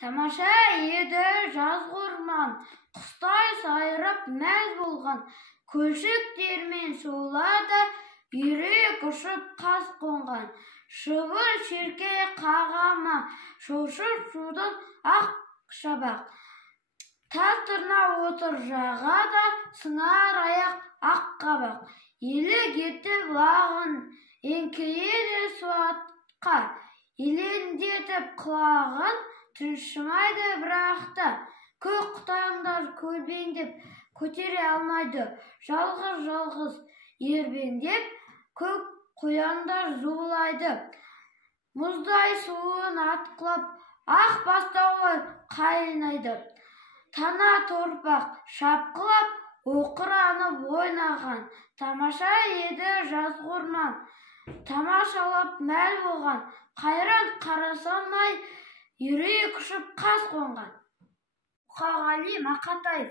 Тамаша еді жазғы орман, құстай сайрап мәз болған. Көлшіктермен суларда үйрек ұшып қас қонған. Шыбыр шеркей қағама, шошыр судан ақ шабақ. Тас тырна отыр жағада, сыңар аяқ ақ қабақ. Елік етіп лағын еңкейеді суатқа, елеңдетіп құлағын тыншымайды бірақта. Көк құтандар көлбеңдеп көтере алмайды, жалғыз ербеңдеп көк қояндар зулайды. Мұздай суын атқылап ақ бастаулар қайнайды. Тана торпақ шапқылап оқыранып ойнаған. Тамаша еді жазғы орман, тамашалап мәз болған. Қайран қарасам-ай, үйрек ұшып қас қонған. Мұқағали Мақатаев.